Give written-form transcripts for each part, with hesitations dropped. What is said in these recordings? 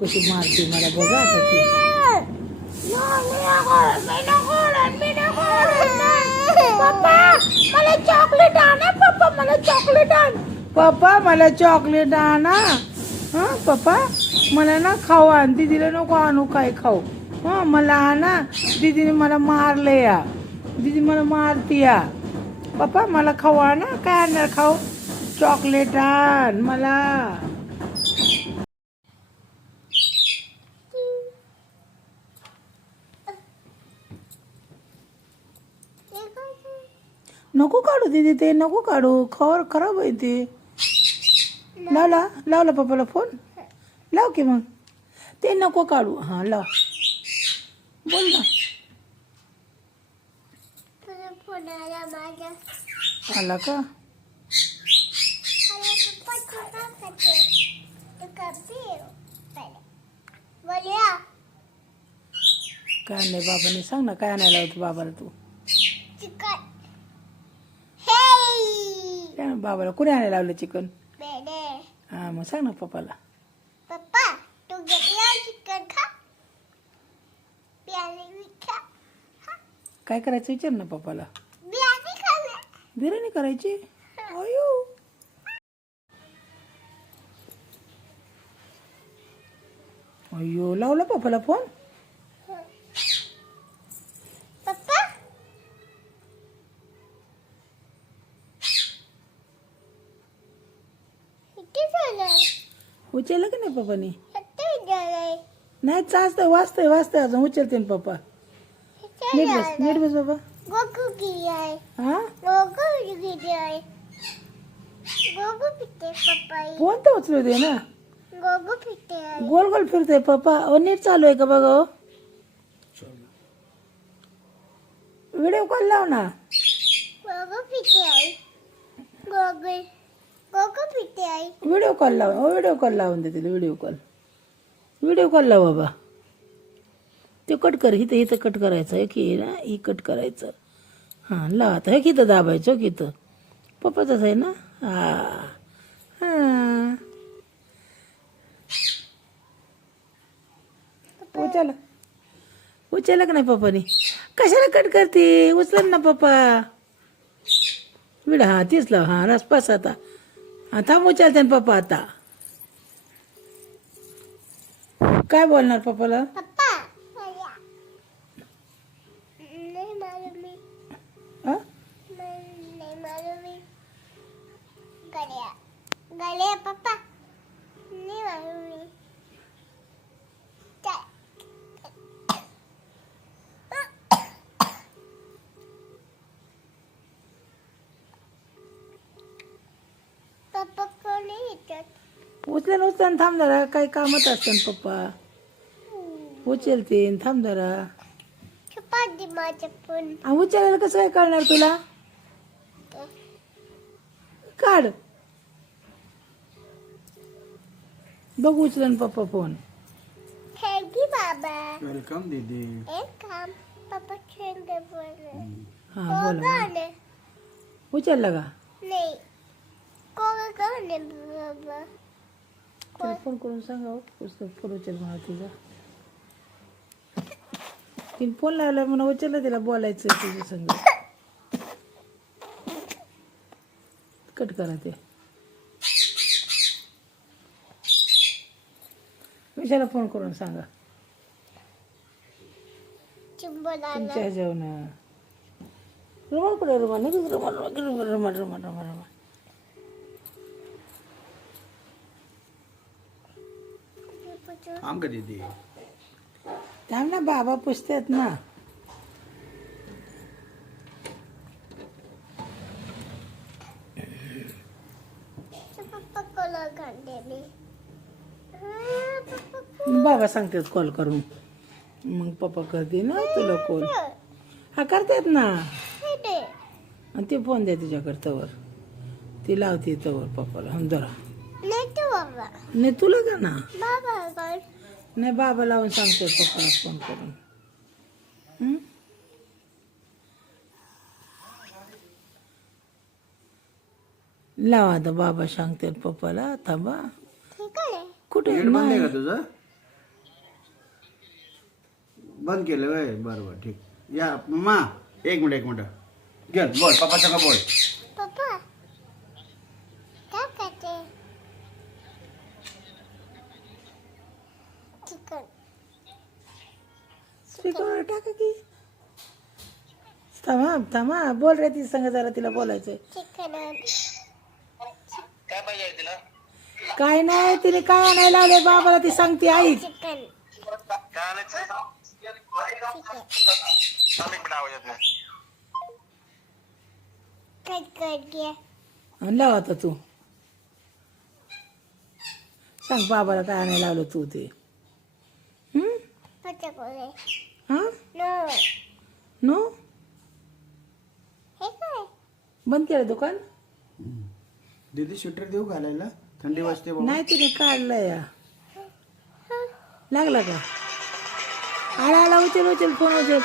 कशी मारते मला बघा आता ती. पप्पा मला चॉकलेट आणा. पप्पा मला चॉकलेट आण. पप्पा मला चॉकलेट आणा. हा पप्पा मला ना खाऊ आण. दीदीला नको आणू काय खाऊ. हा मला आणा. दीदीने मला मारले या. दीदी मला मारती या. पप्पा मला खाऊ आणा. काय आणणार खाऊ. चॉकलेट आण मला. नको काढू दीदी ते नको काढू. खराब आहे ते. लावला पप्पाला फोन लाव की मग. ते नको काढू. हा लाव बोल ना. आला का. काय नाही बाबाने सांग ना काय आणायला होतं बाबाला तू. बाबाला कुणी आणायला लावलं चिकन. हा मग सांग ना पप्पाला. पप्पा तू घेतलं चिकन खा. काय करायचं विचार ना पप्पाला. बिर्याणी बिर्याणी करायची. अयो अयो लावला पप्पाला फोन. पप्पा किती झालं. उचललं की नाही पप्पानी. किती झालंय. नाही वाचतंय अजून उचलते ना पप्पा. नीट बस बाबा. गोगू किती आहे. हा गोगू किती आहे. गोगू पिते पप्पा. फोन तर उचलू दे ना. गोगू पिते आहे. गोल गोल फिरतोय पप्पा. नीट चालू आहे का बघा. व्हिडिओ कॉल लाव ना. गोगू पिते आहे. गोगू गोगू पिते आहे. व्हिडिओ कॉल लावून दे तिला. व्हिडिओ कॉल लाव बाबा. ते कट कर. इथं कट करायचं आहे की ना. ही कट करायचं. हां लाव आता. हे किथं दाबायचं की इथं. पप्पाचंच आहे ना. हां उचलला का नाही पप्पानी. कशाला कट करते. उचल ना पप्पा. विडा हा तीच लाव. हा रसपास आता. हा थांब उचलते ना पप्पा आता. काय बोलणार पप्पाला. पप्पा नाही मारू मी. हा नाही मारू मी. गड्या पप्पा नाही मारू मी. पप्पा कोणी येतात. उचलून थांब जरा. काही कामत असतं पप्पा. उचलते थांब जरा. चपाती माझं पण. उचलायला कसं काय कळणार तुला. काढ बघ. उचलन पप्पा फोन. थँक यू बाबा. वेलकम दीदी. एक काम पप्पा थँक यू बोल. हा बोला. उचलला का. नाही कोण बाबा. तिला फोन करून सांगा. पुस्तक फोन उचल म्हणा तुझा. तिने फोन लावला म्हणून उचलला. तिला बोलायचं तुझ्या संग. कट करा ते. विशाला फोन करून सांगा. तुमच्या ह्याच्यावर रुमाल कुठे. रुमाल. आम का दीदी. थांब ना बाबा पुसतात ना. पप्पा कोला काढले. बाबा सांगतात कॉल करून. मग पप्पा करते ना तुला कॉल. हा करतात ना. आणि ते फोन द्या तिच्याकडे तवर. ती लावते तवर पप्पाला. हम जरा नाही तुला का ना. नाही बाबा लावून सांगतात पप्पाला फोन करून. लावा आता. बाबा सांगतात पप्पाला. थांबा. कुठे गेट बंद आहे का तुझं. बंद केलं वय बरोबर ठीक या मम्मा एक मिनिट घे बोल पप्पा संग बोल पप्पा काय करते चिकन स्पीकर टाका की थांबा बोल रे ती संग जरा तिला बोलायचंय चिकन काय पाहिजे तिला काय नाही तिने काय आणायला लावले बाबाला ती सांगते आई चिकन काय आणायचं एक मिनिट आवाज येत नाही कट कर गया आणला होता तू सांग बाबाला काय आणायला लावलं तू ते पता बोले हा नो नो हे काय बंद केलं दुकान दीदी स्वेटर देऊ घालायला थंडी वाजते बाबा नाही तिने काढलं या लागला का आला उचल फोन उचल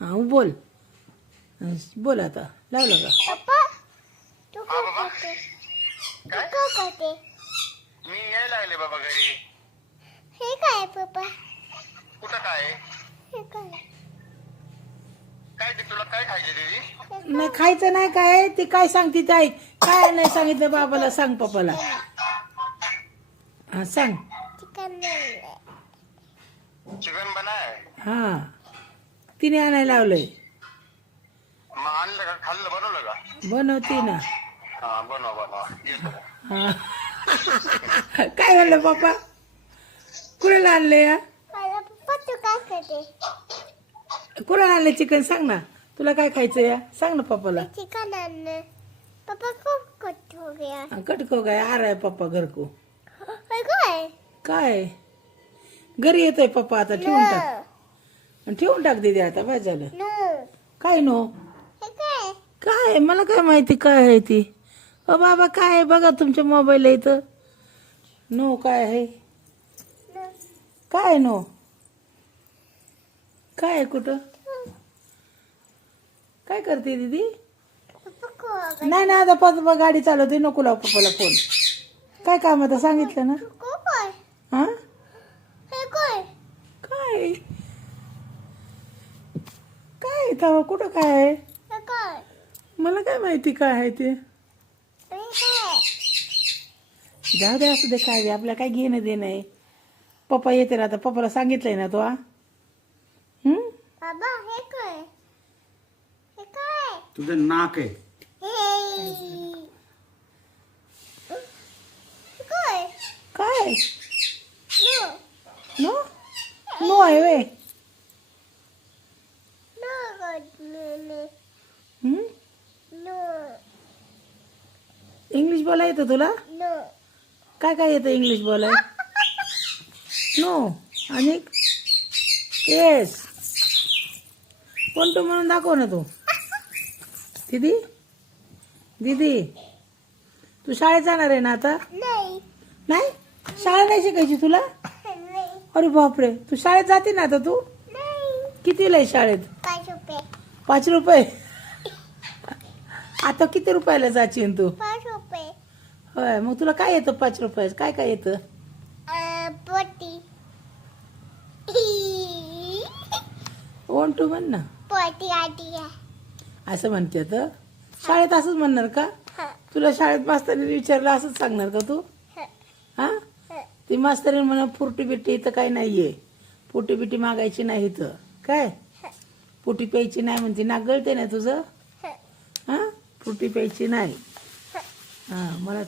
हा बोल बोल आता लावलं का पप्पा तू काय करते तू काय करते मी यायला लागले बाबा घरी हे काय पप्पा कुठं काय हे काय काय ते तुला काय खायचे दीदी नाही खायचं नाही काय ती काय सांगते ते ऐक काय नाही सांगितलं बाबाला सांग पप्पाला हा सांग चिकन चिकन बनाय हा तिने आणायला लावलंय मग आणलं का खाल्लं बनवलं का बनवते ना हा बनवा येतो हा काय म्हणलं पप्पा कुणाला आणलं या मला पप्पा तू काय करते कुणाला आणलं चिकन सांग ना तुला काय खायचं या सांग ना पप्पाला चिकन आणलं पप्पा खूप कट हो गया कटको काय आ रहा है पप्पा घर को हे काय काय घरी येतोय पप्पा आता ठेवून टाक दीदी आता काय झालं नो काय नो हे काय काय मला काय माहिती काय आहे ती अ बाबा काय आहे बघा तुमच्या मोबाईल इथं नो काय आहे नो काय नो काय आहे कुठं काय करते दीदी पप्पा को नाही ना आता पप्पा गाडी चालवते नको लाव पप्पाला फोन काय काम आता सांगितलं ना को काय हा हे काय काय काय तेव्हा कुठं काय आहे हे काय मला काय माहिती काय आहे ते हे काय जाऊ दे असू दे काय बी आपल्याला काय घेणं देणं आहे पप्पा येते ना आता पप्पाला सांगितलंय ना तो बाबा हे काय हे काय तुझं नाक आहे हे काय काय नो नो नो आहे वे नो नो हं? नो इंग्लिश बोला येतं तुला नो काय काय येतं इंग्लिश बोलाय नो आणि येस कोणतं म्हणून दाखव ना तू दीदी दीदी तू शाळेत जाणार आहे ना आता नाही नाही शाळा नाही शिकायची तुला नाही अरे बापरे तू शाळेत जाते ना आता तू नाही कितीला आहे शाळेत 5 रुपये 5 रुपये आता किती रुपयाला जाशील तू 5 रुपये होय मग तुला काय येतं 5 रुपयाचं काय काय येतं पोटी टू म्हण ना पोटी आटी असं म्हणते तर शाळेत असंच म्हणणार का तुला शाळेत मास्तरीने विचारलं असंच सांगणार का तू हा ती मास्तरीने म्हणा फुरटी बिट्टी इथं काही नाहीये पोटी बिटी मागायची नाही इथं काय पोटी प्यायची नाही म्हणते नाक गळते ना तुझं हा फ्रुटी प्यायची नाही हा मला